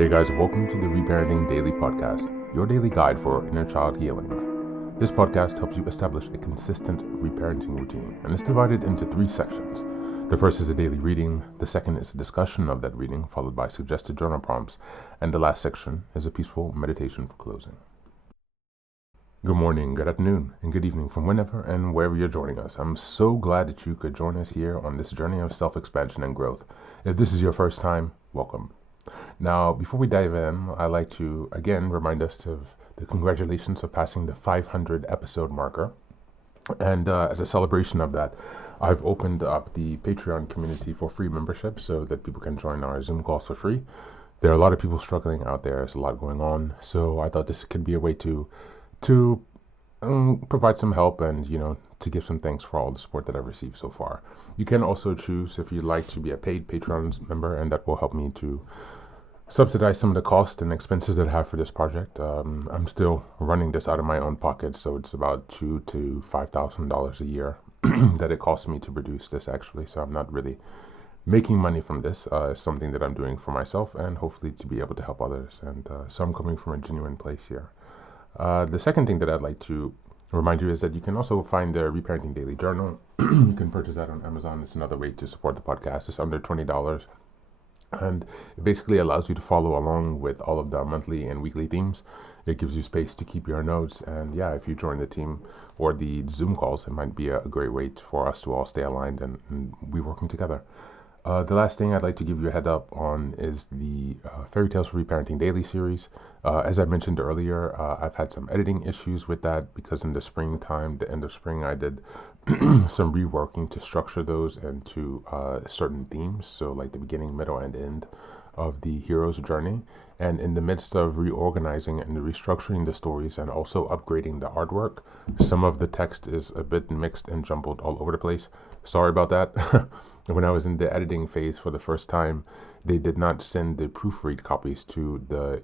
Hey guys, welcome to the Reparenting Daily podcast, your daily guide for inner child healing. This podcast helps you establish a consistent reparenting routine, and it's divided into 3 sections. The first is a daily reading, the second is a discussion of that reading, followed by suggested journal prompts, and the last section is a peaceful meditation for closing. Good morning, good afternoon, and good evening from whenever and wherever you're joining us. I'm so glad that you could join us here on this journey of self-expansion and growth. If this is your first time, welcome. Now, before we dive in, I'd like to again remind us of the congratulations of passing the 500 episode marker. And as a celebration of that, I've opened up the Patreon community for free membership so that people can join our Zoom calls for free. There are a lot of people struggling out there. There's a lot going on. So I thought this could be a way to provide some help and, to give some thanks for all the support that I've received so far. You can also choose if you'd like to be a paid Patreon member, and that will help me to subsidize some of the costs and expenses that I have for this project. I'm still running this out of my own pocket, so it's about $2,000 to $5,000 a year that it costs me to produce this actually. So I'm not really making money from this. It's something that I'm doing for myself and hopefully to be able to help others. And so I'm coming from a genuine place here. The second thing that I'd like to remind you is that you can also find the Reparenting Daily Journal. You can purchase that on Amazon. It's another way to support the podcast. It's under $20. And it basically allows you to follow along with all of the monthly and weekly themes. It gives you space to keep your notes. And yeah, if you join the team or the Zoom calls, it might be a great way for us to all stay aligned and be working together. The last thing I'd like to give you a head up on is the Fairy Tales for Reparenting Daily series. As I mentioned earlier, I've had some editing issues with that because in the springtime, the end of spring, I did some reworking to structure those into certain themes. So like the beginning, middle, and end of the hero's journey. And in the midst of reorganizing and restructuring the stories and also upgrading the artwork, some of the text is a bit mixed and jumbled all over the place. Sorry about that. When I was in the editing phase for the first time, they did not send the proofread copies to the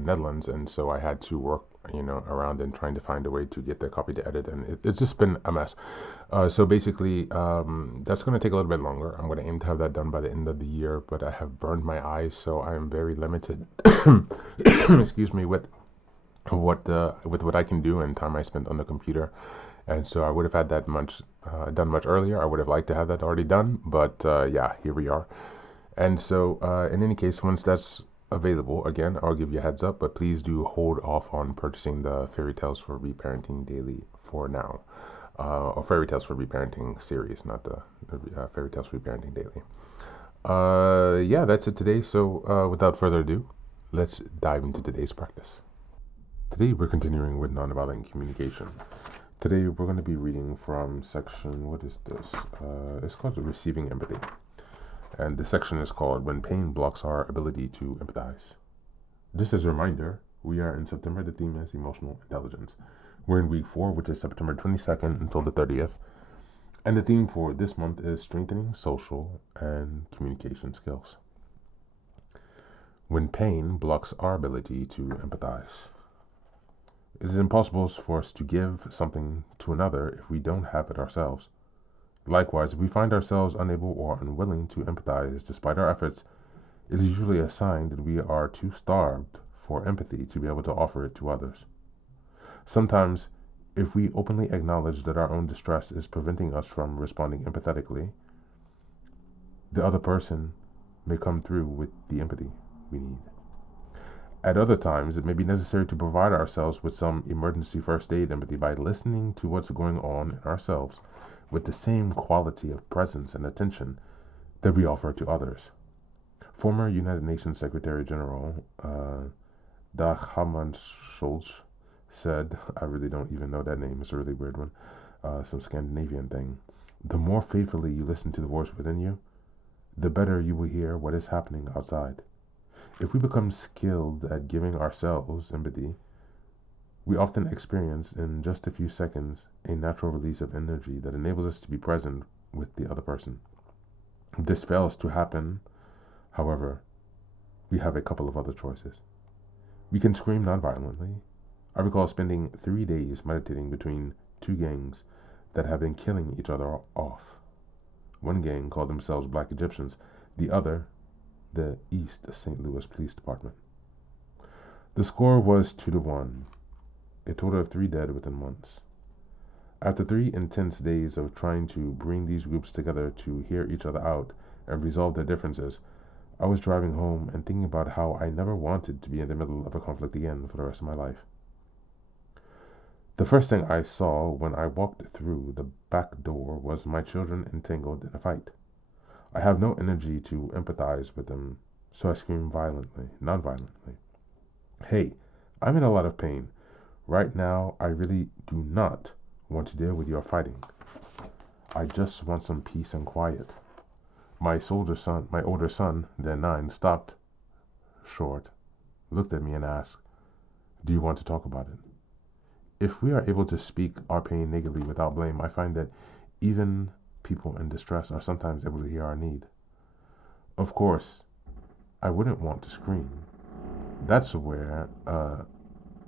Netherlands, and so I had to work, around and trying to find a way to get the copy to edit, and it's just been a mess. So basically, that's going to take a little bit longer. I'm going to aim to have that done by the end of the year, but I have burned my eyes, so I am very limited. Excuse me, with what I can do and time I spent on the computer. And so I would have had that done much earlier. I would have liked to have that already done, but here we are. And so in any case, once that's available, again, I'll give you a heads up, but please do hold off on purchasing the Fairy Tales for Reparenting Daily for now. Or Fairy Tales for Reparenting series, not the Fairy Tales for Reparenting Daily. That's it today. So without further ado, let's dive into today's practice. Today we're continuing with nonviolent communication. Today we're going to be reading from section, what is this? It's called Receiving Empathy. And this section is called When Pain Blocks Our Ability to Empathize. Just as a reminder, we are in September. The theme is emotional intelligence. We're in week 4, which is September 22nd until the 30th. And the theme for this month is strengthening social and communication skills. When pain blocks our ability to empathize. It is impossible for us to give something to another if we don't have it ourselves. Likewise, if we find ourselves unable or unwilling to empathize despite our efforts, it is usually a sign that we are too starved for empathy to be able to offer it to others. Sometimes, if we openly acknowledge that our own distress is preventing us from responding empathetically, the other person may come through with the empathy we need. At other times, it may be necessary to provide ourselves with some emergency first aid empathy by listening to what's going on in ourselves with the same quality of presence and attention that we offer to others. Former United Nations Secretary General Dag Hammarskjöld said, I really don't even know that name, it's a really weird one, some Scandinavian thing. The more faithfully you listen to the voice within you, the better you will hear what is happening outside. If we become skilled at giving ourselves empathy, we often experience in just a few seconds a natural release of energy that enables us to be present with the other person. If this fails to happen, however, we have a couple of other choices. We can scream nonviolently. I recall spending 3 days meditating between 2 gangs that have been killing each other off. One gang called themselves Black Egyptians, the other the East St. Louis Police Department. The score was 2-1, a total of 3 dead within months. After 3 intense days of trying to bring these groups together to hear each other out and resolve their differences, I was driving home and thinking about how I never wanted to be in the middle of a conflict again for the rest of my life. The first thing I saw when I walked through the back door was my children entangled in a fight. I have no energy to empathize with them, so I screamed non-violently. Hey, I'm in a lot of pain. Right now, I really do not want to deal with your fighting. I just want some peace and quiet. My older son, then 9, stopped short, looked at me and asked, "Do you want to talk about it?" If we are able to speak our pain nakedly without blame, I find that even people in distress are sometimes able to hear our need. Of course, I wouldn't want to scream. That's where,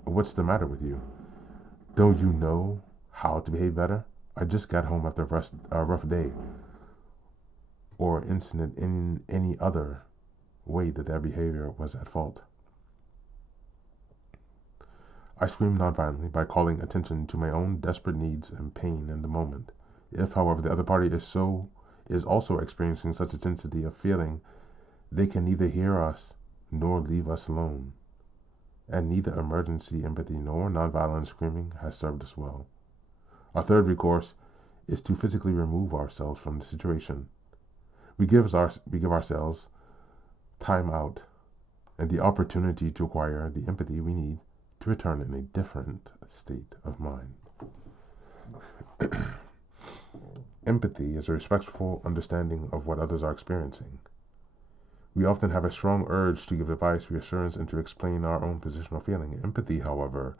what's the matter with you? Don't you know how to behave better? I just got home after a rough day. Or incident in any other way that their behavior was at fault. I screamed nonviolently by calling attention to my own desperate needs and pain in the moment. If, however, the other party is also experiencing such intensity of feeling, they can neither hear us nor leave us alone. And neither emergency empathy nor nonviolent screaming has served us well. Our third recourse is to physically remove ourselves from the situation. We give ourselves time out and the opportunity to acquire the empathy we need to return in a different state of mind. Empathy is a respectful understanding of what others are experiencing. We often have a strong urge to give advice, reassurance, and to explain our own position or feeling. Empathy, however,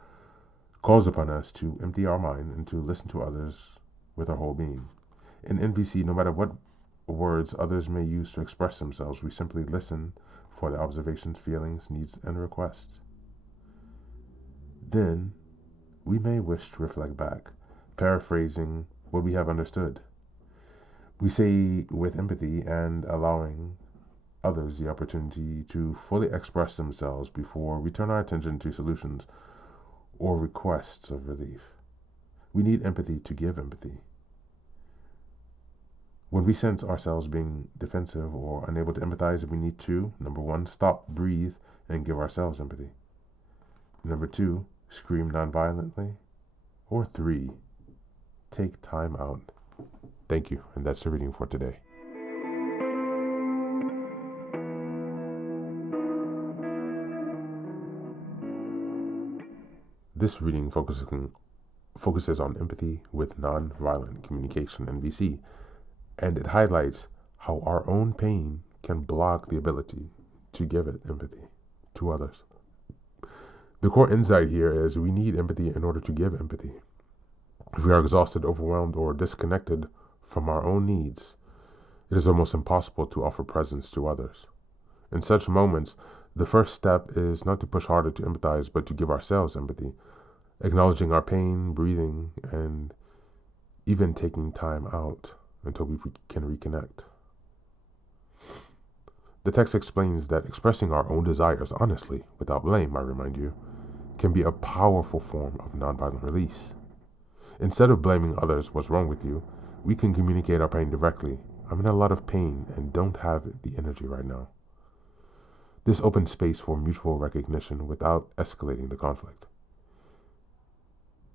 calls upon us to empty our mind and to listen to others with our whole being. In NVC, no matter what words others may use to express themselves, we simply listen for their observations, feelings, needs, and requests. Then, we may wish to reflect back, paraphrasing what we have understood. We say with empathy and allowing others the opportunity to fully express themselves before we turn our attention to solutions or requests of relief. We need empathy to give empathy. When we sense ourselves being defensive or unable to empathize, we need to, number 1, stop, breathe, and give ourselves empathy. Number 2, scream nonviolently. Or 3, take time out. Thank you, and that's the reading for today. This reading focuses on empathy with nonviolent communication, NVC, and it highlights how our own pain can block the ability to give it empathy to others. The core insight here is we need empathy in order to give empathy. If we are exhausted, overwhelmed, or disconnected from our own needs, it is almost impossible to offer presence to others. In such moments, the first step is not to push harder to empathize, but to give ourselves empathy, acknowledging our pain, breathing, and even taking time out until we can reconnect. The text explains that expressing our own desires honestly, without blame, I remind you, can be a powerful form of nonviolent release. Instead of blaming others what's wrong with you, we can communicate our pain directly. I'm in a lot of pain and don't have the energy right now. This opens space for mutual recognition without escalating the conflict.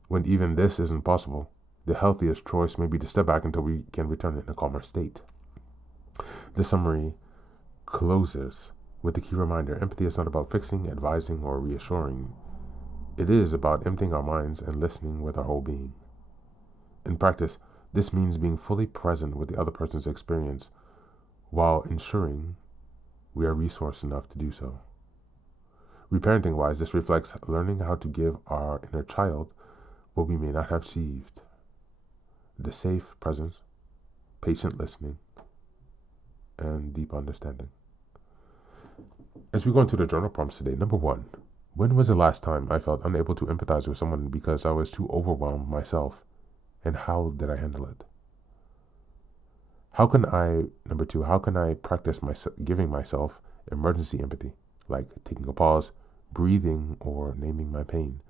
When even this isn't possible, the healthiest choice may be to step back until we can return in a calmer state. The summary closes with the key reminder: empathy is not about fixing, advising, or reassuring. It is about emptying our minds and listening with our whole being. In practice, this means being fully present with the other person's experience while ensuring we are resourced enough to do so. Reparenting-wise, this reflects learning how to give our inner child what we may not have received: the safe presence, patient listening, and deep understanding. As we go into the journal prompts today, number 1, when was the last time I felt unable to empathize with someone because I was too overwhelmed myself, and how did I handle it? Number 2, how can I practice giving myself emergency empathy, like taking a pause, breathing, or naming my pain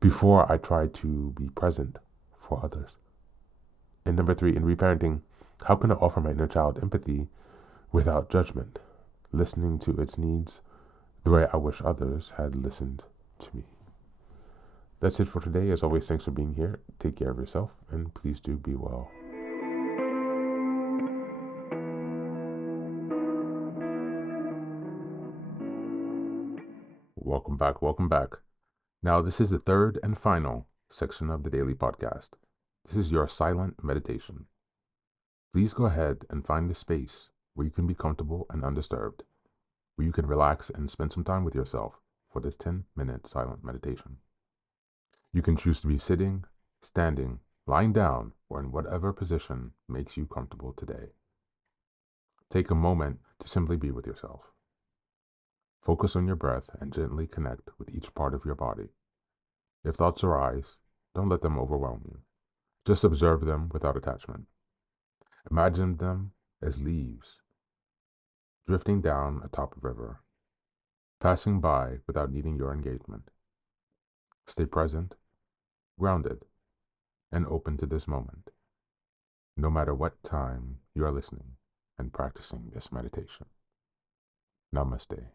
before I try to be present for others. And number three, in reparenting, how can I offer my inner child empathy without judgment, listening to its needs the way I wish others had listened to me? That's it for today. As always, thanks for being here. Take care of yourself, and please do be well. Welcome back. Welcome back. Now, this is the third and final section of the daily podcast. This is your silent meditation. Please go ahead and find a space where you can be comfortable and undisturbed, where you can relax and spend some time with yourself for this 10-minute silent meditation. You can choose to be sitting, standing, lying down, or in whatever position makes you comfortable today. Take a moment to simply be with yourself. Focus on your breath and gently connect with each part of your body. If thoughts arise, don't let them overwhelm you. Just observe them without attachment. Imagine them as leaves drifting down atop a river, passing by without needing your engagement. Stay present, grounded, and open to this moment, no matter what time you are listening and practicing this meditation. Namaste.